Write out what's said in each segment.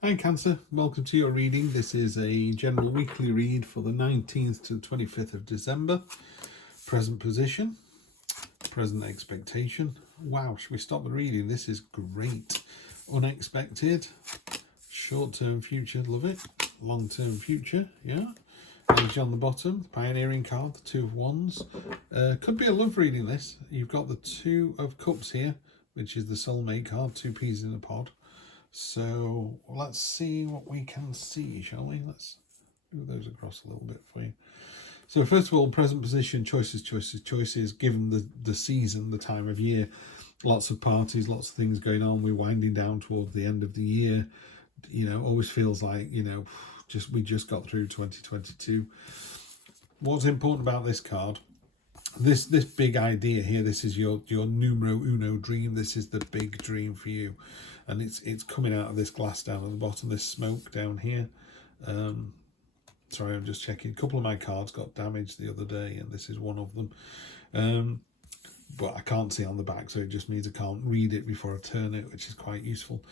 Hi Cancer, welcome to your reading. This is a general weekly read for the 19th to the 25th of December. Present position, present expectation. Wow, should we stop the reading? This is great. Unexpected, short-term future, love it. Long-term future, yeah. Age on the bottom, pioneering card, the Two of Wands. Could be a love reading this. You've got the Two of Cups here, which is the soulmate card, two peas in a pod. So let's see what we can see, shall we? Let's move those across a little bit for you. So first of all, present position, choices, choices, choices, given the season, the time of year, lots of parties, lots of things going on. We're winding down toward the end of the year. You know, always feels like, you know, we just got through 2022. What's important about this card? This big idea here, this is your numero uno dream. This is the big dream for you, and it's coming out of this glass down at the bottom, this smoke down here. Sorry, I'm just checking. A couple of my cards got damaged the other day, and this is one of them. But I can't see on the back, so it just means I can't read it before I turn it, which is quite useful.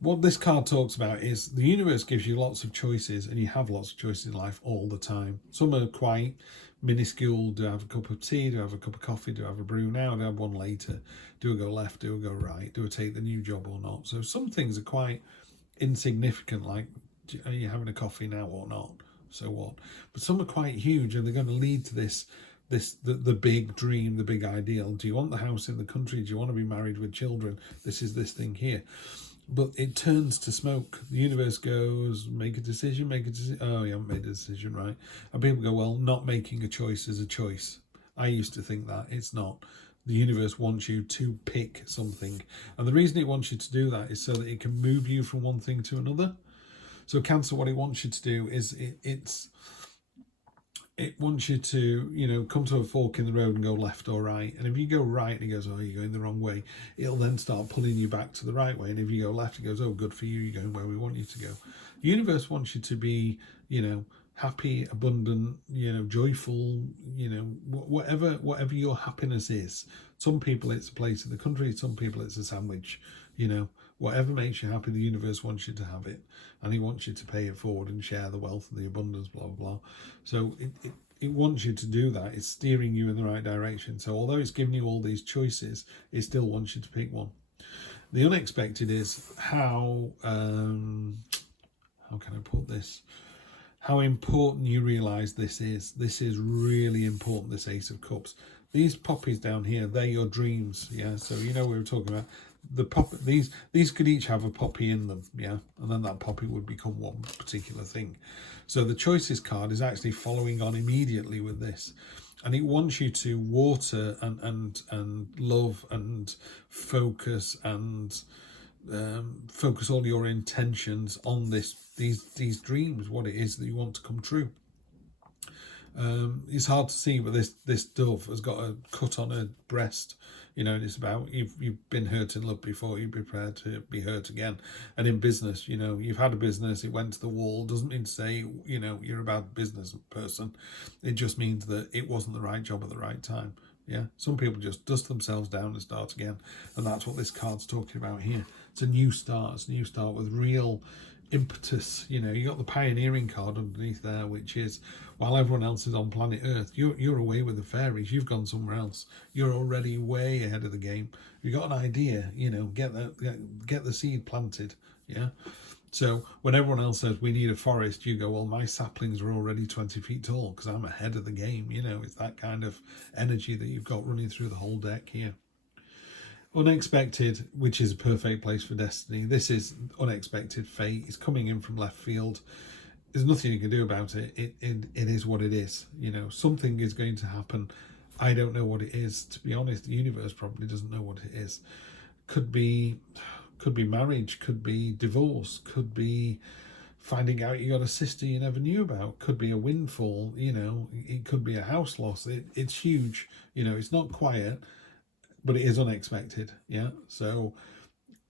What this card talks about is the universe gives you lots of choices, and you have lots of choices in life all the time. Some are quite minuscule. Do I have a cup of tea? Do I have a cup of coffee? Do I have a brew now? Do I have one later? Do I go left? Do I go right? Do I take the new job or not? So some things are quite insignificant, like are you having a coffee now or not? So what? But some are quite huge, and they're going to lead to the big dream, the big ideal. Do you want the house in the country? Do you want to be married with children? This is this thing here. But it turns to smoke. The universe goes, make a decision, make a decision. Oh, you haven't made a decision, right? And people go, well, not making a choice is a choice. I used to think that. It's not. The universe wants you to pick something. And the reason it wants you to do that is so that it can move you from one thing to another. So Cancer, what it wants you to do is it wants you to, you know, come to a fork in the road and go left or right. And if you go right and it goes, oh, you're going the wrong way, it'll then start pulling you back to the right way. And if you go left, it goes, oh, good for you, you're going where we want you to go. The universe wants you to be, you know, happy, abundant, you know, joyful, you know, whatever your happiness is. Some people it's a place in the country, some people it's a sandwich, you know. Whatever makes you happy, the universe wants you to have it, and he wants you to pay it forward and share the wealth and the abundance, blah, blah, blah. So it wants you to do that. It's steering you in the right direction. So although it's giving you all these choices, it still wants you to pick one. The unexpected is how can I put this? How important you realise this is. This is really important, this Ace of Cups. These poppies down here, they're your dreams, yeah? So, you know, we were talking about the poppy. These could each have a poppy in them, yeah? And then that poppy would become one particular thing. So the choices card is actually following on immediately with this. And it wants you to water and love and focus and focus all your intentions on these dreams, what it is that you want to come true. It's hard to see, but this dove has got a cut on her breast, you know, and it's about you've been hurt in love before, you're prepared to be hurt again. And in business, you know, you've had a business, it went to the wall, doesn't mean to say, you know, you're a bad business person. It just means that it wasn't the right job at the right time. Yeah, some people just dust themselves down and start again, and that's what this card's talking about here. It's a new start. It's a new start with real impetus. You know, you got the pioneering card underneath there, which is while everyone else is on planet Earth, you're away with the fairies. You've gone somewhere else. You're already way ahead of the game. You got an idea, you know, get the seed planted. Yeah. So when everyone else says we need a forest, you go, well, my saplings are already 20 feet tall because I'm ahead of the game. You know, it's that kind of energy that you've got running through the whole deck here. Unexpected, which is a perfect place for destiny. This is unexpected fate. It's coming in from left field. There's nothing you can do about it. It is what it is. You know, something is going to happen. I don't know what it is. To be honest, the universe probably doesn't know what it is. Could be marriage, could be divorce, could be finding out you got a sister you never knew about, could be a windfall, you know, it could be a house loss. It's huge, you know, it's not quiet, but it is unexpected, yeah? So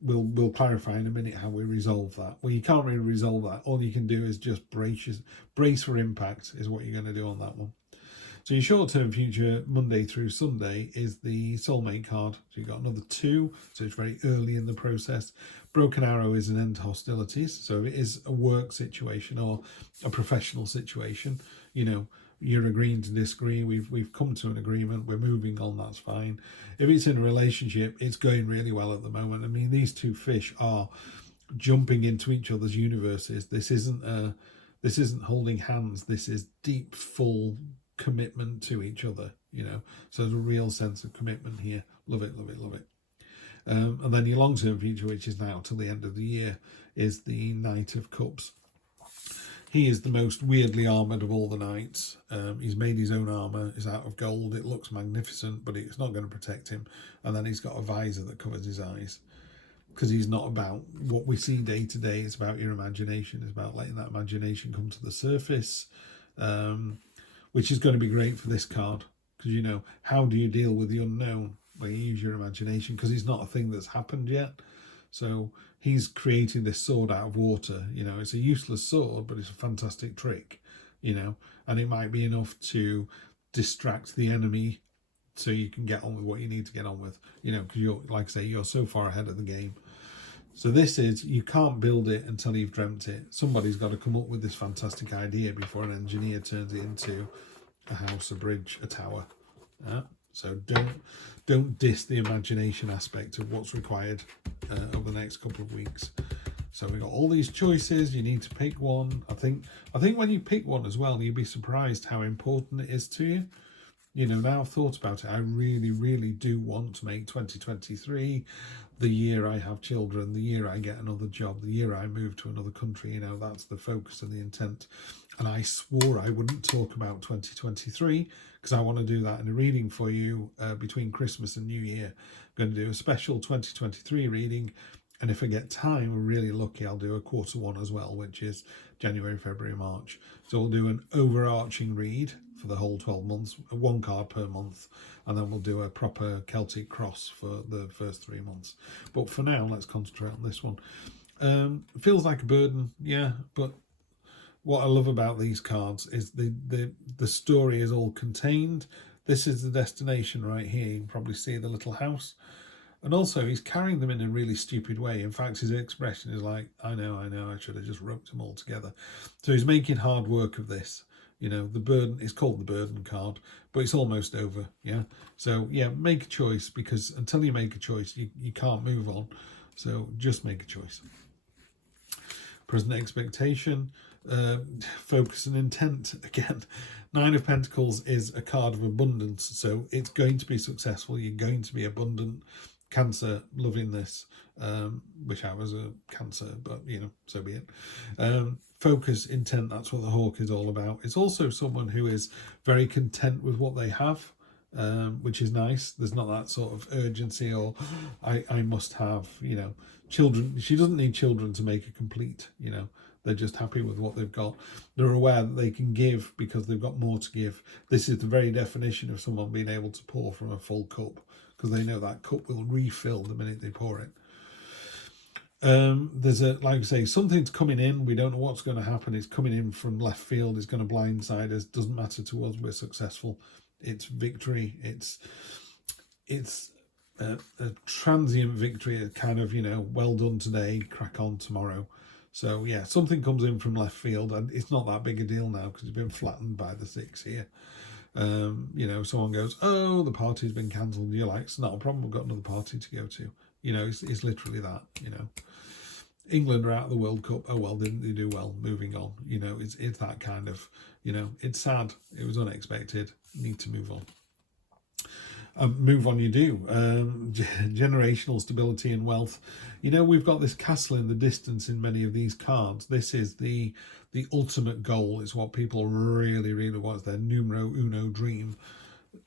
we'll clarify in a minute how we resolve that. Well, you can't really resolve that. All you can do is just brace for impact is what you're going to do on that one. So your short-term future, Monday through Sunday, is the soulmate card. So you've got another 2, so it's very early in the process. Broken arrow is an end to hostilities. So if it is a work situation or a professional situation, you know, you're agreeing to disagree, we've come to an agreement, we're moving on, that's fine. If it's in a relationship, it's going really well at the moment. I mean, these 2 fish are jumping into each other's universes. This isn't holding hands, this is deep, full commitment to each other, you know. So there's a real sense of commitment here. Love it, love it, love it. And then your long-term future, which is now till the end of the year, is the Knight of Cups. He is the most weirdly armoured of all the knights. He's made his own armour. It's out of gold. It looks magnificent, but it's not going to protect him. And then he's got a visor that covers his eyes, because he's not about what we see day to day. It's about your imagination. It's about letting that imagination come to the surface, which is going to be great for this card. Because, you know, how do you deal with the unknown? Well, you use your imagination, because it's not a thing that's happened yet. So he's creating this sword out of water. You know, it's a useless sword, but it's a fantastic trick, you know, and it might be enough to distract the enemy so you can get on with what you need to get on with, you know, because you're, like I say, you're so far ahead of the game. So this is, you can't build it until you've dreamt it. Somebody's got to come up with this fantastic idea before an engineer turns it into a house, a bridge, a tower. So don't diss the imagination aspect of what's required over the next couple of weeks. So we've got all these choices. You need to pick one. I think when you pick one as well, you'd be surprised how important it is to you. You know, now I've thought about it, I really, really do want to make 2023 the year I have children, the year I get another job, the year I move to another country. You know, that's the focus and the intent. And I swore I wouldn't talk about 2023 because I want to do that in a reading for you between Christmas and New Year. I'm going to do a special 2023 reading. And if I get time, we're really lucky, I'll do a Q1 as well, which is January, February, March. So we'll do an overarching read for the whole 12 months, 1 card per month, and then we'll do a proper Celtic cross for the first 3 months. But for now, let's concentrate on this one. Feels like a burden, yeah, but what I love about these cards is the story is all contained. This is the destination right here. You can probably see the little house. And also, he's carrying them in a really stupid way. In fact, his expression is like, I know, I should have just roped them all together. So he's making hard work of this. You know, the burden, it's called the burden card, but it's almost over, yeah? So, yeah, make a choice, because until you make a choice, you can't move on. So just make a choice. Present expectation, focus and intent. Again, 9 of Pentacles is a card of abundance. So it's going to be successful. You're going to be abundant. Cancer, loving this. Wish I was a Cancer, but you know, so be it. Focus, intent, that's what the hawk is all about. It's also someone who is very content with what they have, which is nice. There's not that sort of urgency or I must have, you know, children. She doesn't need children to make a complete, you know. They're just happy with what they've got. They're aware that they can give because they've got more to give. This is the very definition of someone being able to pour from a full cup, because they know that cup will refill the minute they pour it. There's like I say, something's coming in. We don't know what's going to happen. It's coming in from left field. It's going to blindside us. Doesn't matter to us. We're successful. It's victory. It's a transient victory. A kind of, you know, well done today, crack on tomorrow. So yeah, something comes in from left field, and it's not that big a deal now because it's been flattened by the 6 here. You know, someone goes, oh, the party's been cancelled. You're like, it's not a problem. We've got another party to go to. You know, it's literally that, you know. England are out of the World Cup. Oh, well, didn't they do well? Moving on. You know, it's that kind of, you know, it's sad. It was unexpected. Need to move on. Move on you do. Generational stability and wealth. You know, we've got this castle in the distance in many of these cards. This is the ultimate goal. It's what people really, really want. It's their numero uno dream.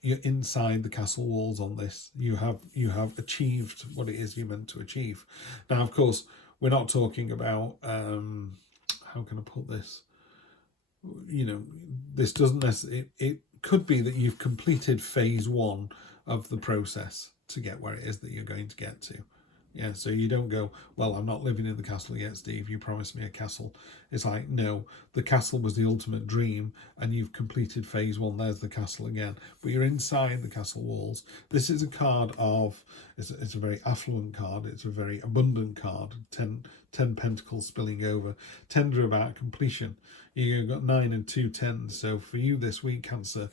You're inside the castle walls on this. You have achieved what it is you're meant to achieve. Now, of course, we're not talking about, how can I put this? You know, this doesn't necessarily, it could be that you've completed phase 1 of the process to get where it is that you're going to get to. Yeah, so you don't go, well, I'm not living in the castle yet, Steve. You promised me a castle. It's like, no, the castle was the ultimate dream, and you've completed phase 1. There's the castle again. But you're inside the castle walls. This is a card of, it's a very affluent card. It's a very abundant card. 10 pentacles spilling over. 10 are about completion. You've got 9 and 2 10s. So for you this week, Cancer,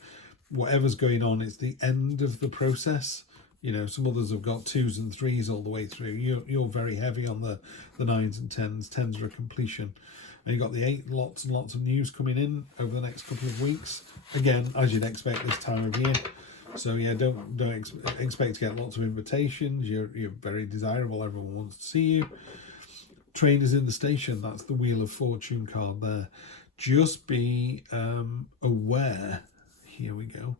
whatever's going on, it's the end of the process. You know, some others have got 2s and 3s all the way through. You're very heavy on the 9s and 10s. 10s are a completion. And you've got the 8, lots and lots of news coming in over the next couple of weeks. Again, as you'd expect this time of year. So yeah, don't expect to get lots of invitations. You're very desirable. Everyone wants to see you. Train is in the station. That's the Wheel of Fortune card there. Just be aware. Here we go.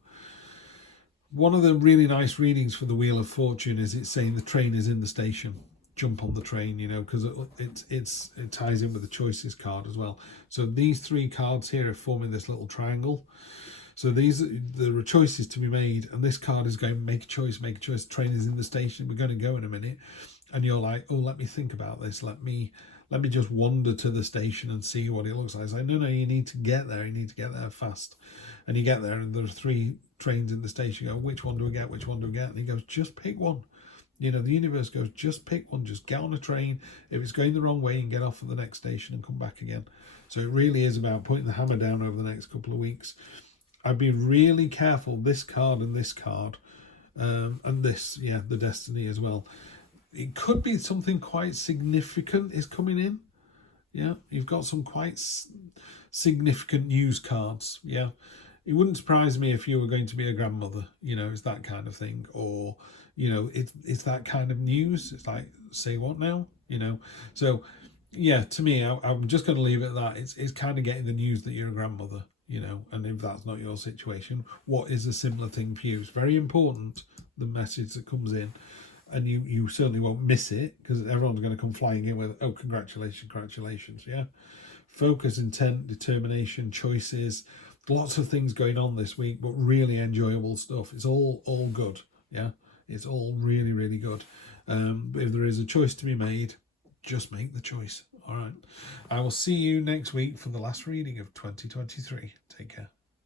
One of the really nice readings for the Wheel of Fortune is it's saying the train is in the station. Jump on the train, you know, because it ties in with the choices card as well. So these 3 cards here are forming this little triangle. So there are choices to be made, and this card is going, make a choice, make a choice. Train is in the station. We're going to go in a minute, and you're like, oh, let me think about this. Let me just wander to the station and see what it looks like. It's like, no, you need to get there. You need to get there fast. And you get there, and there are 3 trains in the station. You go, which one do we get? Which one do we get? And he goes, just pick one. You know, the universe goes, just pick one. Just get on a train. If it's going the wrong way, and get off at the next station and come back again. So it really is about putting the hammer down over the next couple of weeks. I'd be really careful. This card and this card, and this, yeah, the Destiny as well. It could be something quite significant is coming in. Yeah, you've got some quite significant news cards. Yeah, it wouldn't surprise me if you were going to be a grandmother. You know, it's that kind of thing, or you know, it's that kind of news. It's like, say what now? You know, so yeah, to me, I'm just going to leave it at that. It's kind of getting the news that you're a grandmother. You know, and if that's not your situation, what is a similar thing for you? It's very important, the message that comes in, and you certainly won't miss it, because everyone's going to come flying in with, oh, congratulations, yeah. Focus, intent, determination, choices, lots of things going on this week, but really enjoyable stuff. It's all good, yeah. It's all really, really good. But if there is a choice to be made, just make the choice. All right. I will see you next week for the last reading of 2023. Take care.